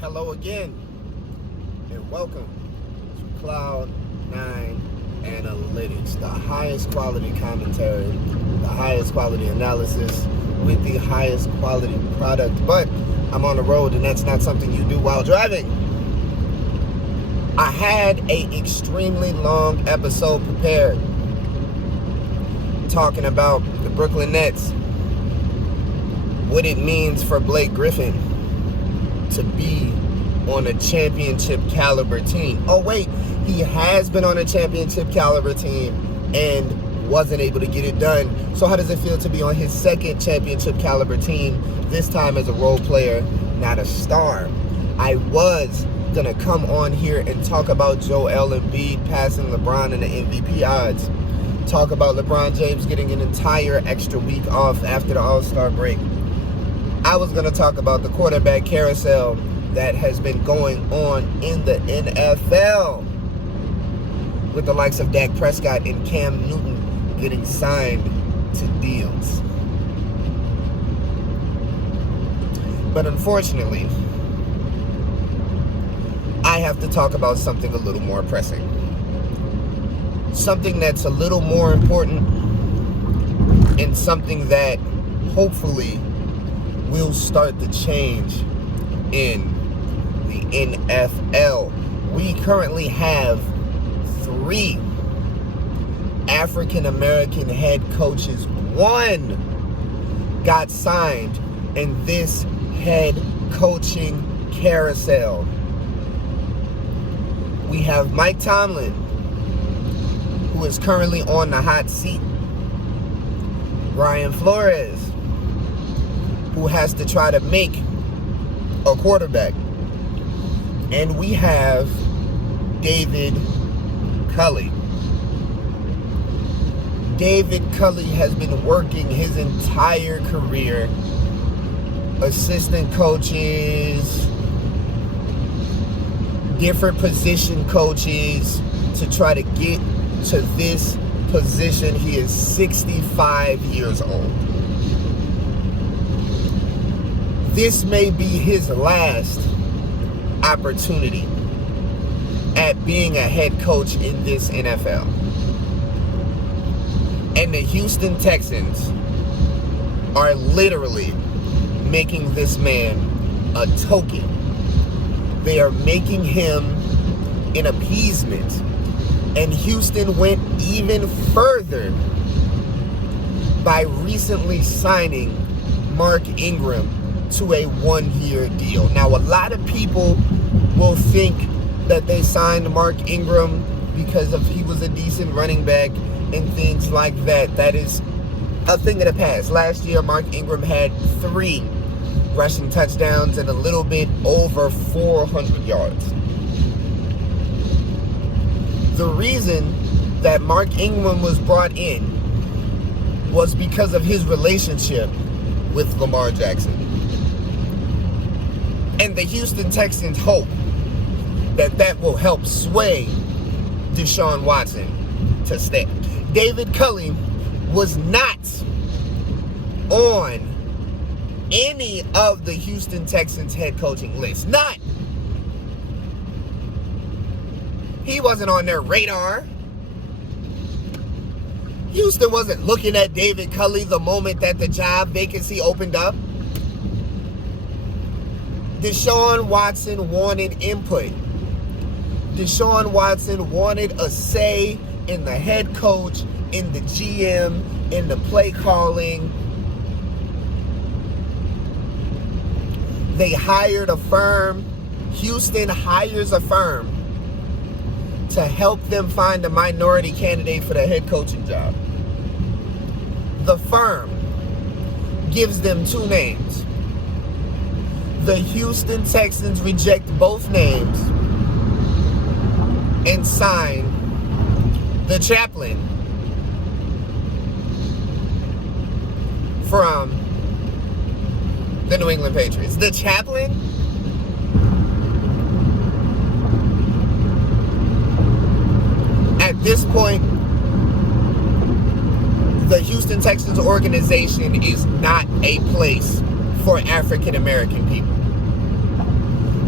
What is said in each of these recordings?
Hello again, and welcome to Cloud9 Analytics, the highest quality commentary, the highest quality analysis, with the highest quality product. But I'm on the road, and that's not something you do while driving. I had an extremely long episode prepared, talking about the Brooklyn Nets, what it means for Blake Griffin to be on a championship caliber team. Oh wait, he has been on a championship caliber team and wasn't able to get it done. So how does it feel to be on his second championship caliber team, this time as a role player, not a star? I was gonna come on here and talk about Joel Embiid passing LeBron in the MVP odds, talk about LeBron James getting an entire extra week off after the All-Star break. I was going to talk about the quarterback carousel that has been going on in the NFL, with the likes of Dak Prescott and Cam Newton getting signed to deals. But unfortunately, I have to talk about something a little more pressing. Something that's a little more important, and something that hopefully will start to change in the NFL. We currently have 3 African-American head coaches. 1 got signed in this head coaching carousel. We have Mike Tomlin, who is currently on the hot seat. Brian Flores, who has to try to make a quarterback. And we have David Culley. David Culley has been working his entire career, assistant coaches, different position coaches, to try to get to this position. He is 65 years old. This may be his last opportunity at being a head coach in this NFL. And the Houston Texans are literally making this man a token. They are making him an appeasement. And Houston went even further by recently signing Mark Ingram to a 1-year deal. Now, a lot of people will think that they signed Mark Ingram because he was a decent running back and things like that. That is a thing of the past. Last year, Mark Ingram had 3 rushing touchdowns and a little bit over 400 yards. The reason that Mark Ingram was brought in was because of his relationship with Lamar Jackson. And the Houston Texans hope that will help sway Deshaun Watson to stay. David Culley was not on any of the Houston Texans head coaching list. Not. He wasn't on their radar. Houston wasn't looking at David Culley the moment that the job vacancy opened up. Deshaun Watson wanted input. Deshaun Watson wanted a say in the head coach, in the GM, in the play calling. They hired a firm. Houston hires a firm to help them find a minority candidate for the head coaching job. The firm gives them 2 names. The Houston Texans reject both names and sign the chaplain from the New England Patriots. The chaplain? At this point, the Houston Texans organization is not a place for African American people.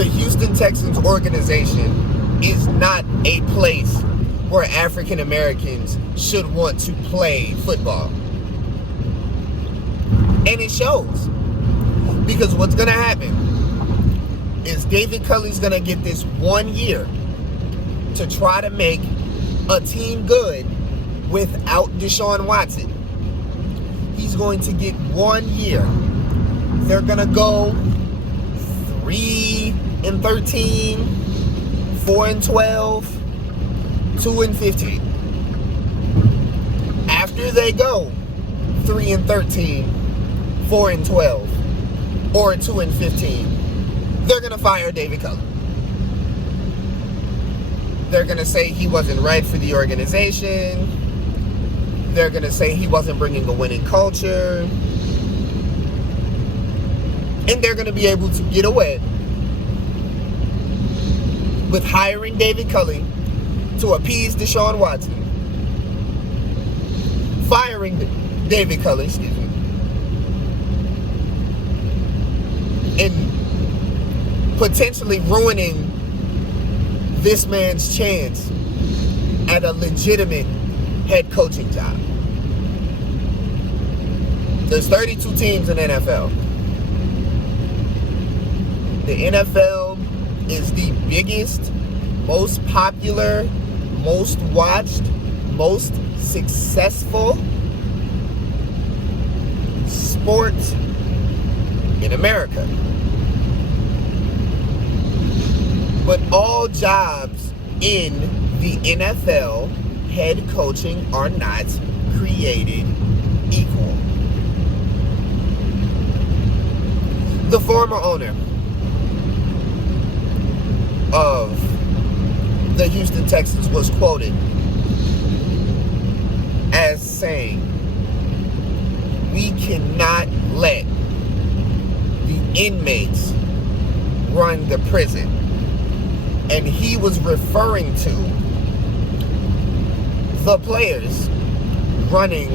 the Houston Texans organization is not a place where African Americans should want to play football. And it shows. Because what's going to happen is David Culley's going to get this 1 year to try to make a team good without Deshaun Watson. He's going to get 1 year. They're going to go 3-13, 4-12, 2-15. After they go 3-13, 4-12, or 2-15, they're going to fire David Culley. They're going to say he wasn't right for the organization. They're going to say he wasn't bringing a winning culture. And they're going to be able to get away with hiring David Culley to appease Deshaun Watson. Firing David Culley, and potentially ruining this man's chance at a legitimate head coaching job. There's 32 teams in the NFL. The NFL is the biggest, most popular, most watched, most successful sport in America. But all jobs in the NFL head coaching are not created equal. The former owner of the Houston Texans was quoted as saying, "We cannot let the inmates run the prison." And he was referring to the players running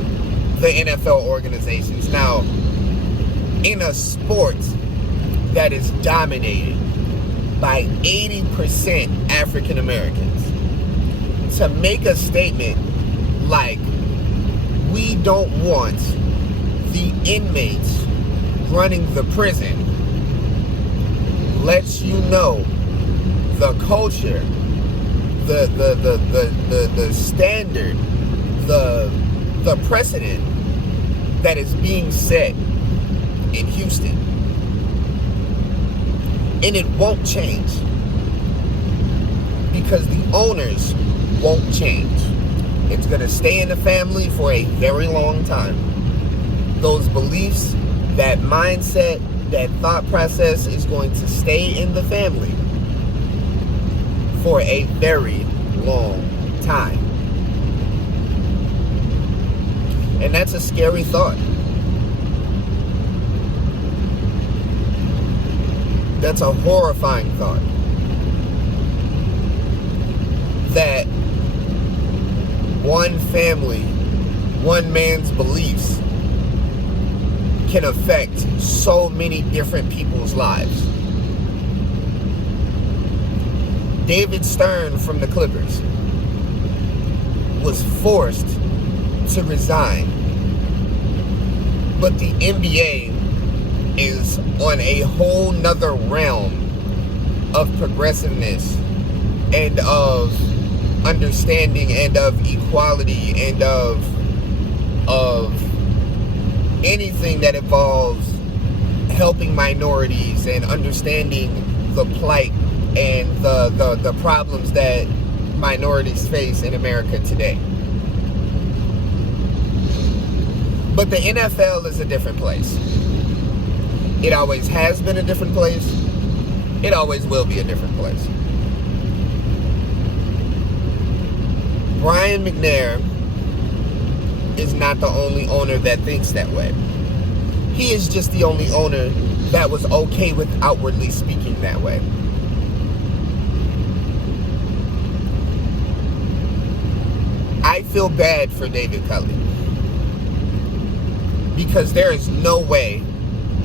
the NFL organizations. Now, in a sport that is dominated by 80% African Americans, to make a statement like, "We don't want the inmates running the prison," lets you know the culture, the standard, the precedent that is being set in Houston. And it won't change because the owners won't change. It's going to stay in the family for a very long time. Those beliefs, that mindset, that thought process is going to stay in the family for a very long time. And that's a scary thought. That's a horrifying thought. That one family, one man's beliefs can affect so many different people's lives. David Stern from the Clippers was forced to resign. But the NBA is on a whole nother realm of progressiveness and of understanding and of equality and of anything that involves helping minorities and understanding the plight and the problems that minorities face in America today. But the NFL is a different place. It always has been a different place. It always will be a different place. Brian McNair is not the only owner that thinks that way. He is just the only owner that was okay with outwardly speaking that way. I feel bad for David Culley because there is no way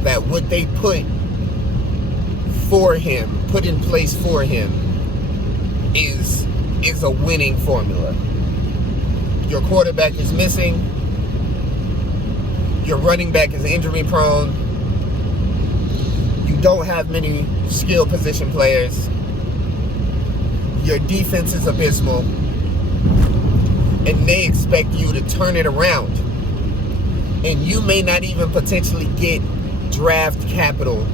that what they put for him, put in place for him, is a winning formula. Your quarterback is missing. Your running back is injury prone. You don't have many skill position players. Your defense is abysmal. And they expect you to turn it around. And you may not even potentially get draft capital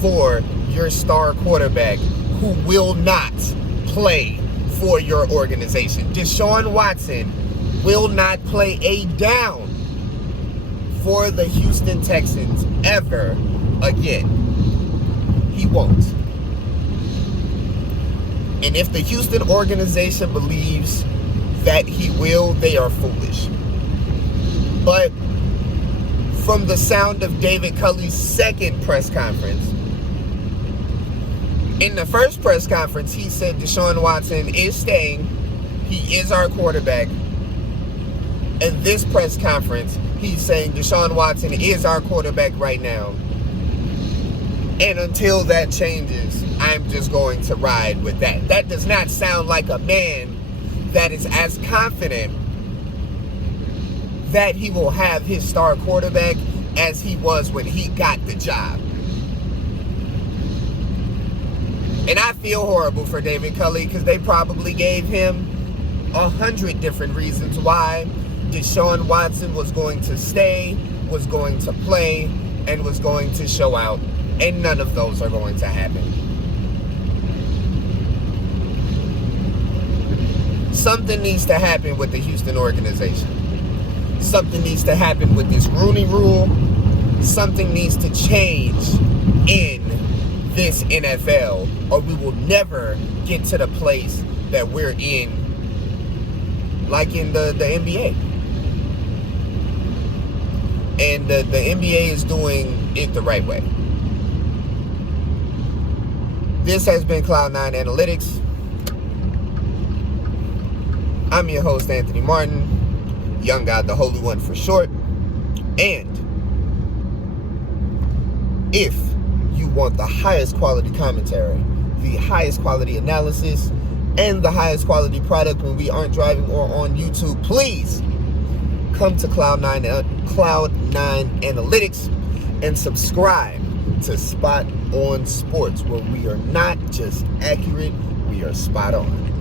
for your star quarterback who will not play for your organization. Deshaun Watson will not play a down for the Houston Texans ever again. He won't. And if the Houston organization believes that he will, they are foolish. But from the sound of David Culley's second press conference, in the first press conference, he said Deshaun Watson is staying. He is our quarterback. In this press conference, he's saying Deshaun Watson is our quarterback right now. And until that changes, I'm just going to ride with that. That does not sound like a man that is as confident that he will have his star quarterback as he was when he got the job. And I feel horrible for David Culley because they probably gave him 100 different reasons why Deshaun Watson was going to stay, was going to play, and was going to show out. And none of those are going to happen. Something needs to happen with the Houston organization. Something needs to happen with this Rooney Rule. Something needs to change in this NFL, or we will never get to the place that we're in, like in the NBA. And the NBA is doing it the right way. This has been Cloud9 Analytics. I'm your host, Anthony Martin, Young God, the Holy One for short. And if you want the highest quality commentary, the highest quality analysis, and the highest quality product when we aren't driving or on YouTube, please come to Cloud9 Analytics and subscribe to Spot On Sports, where we are not just accurate, we are spot on.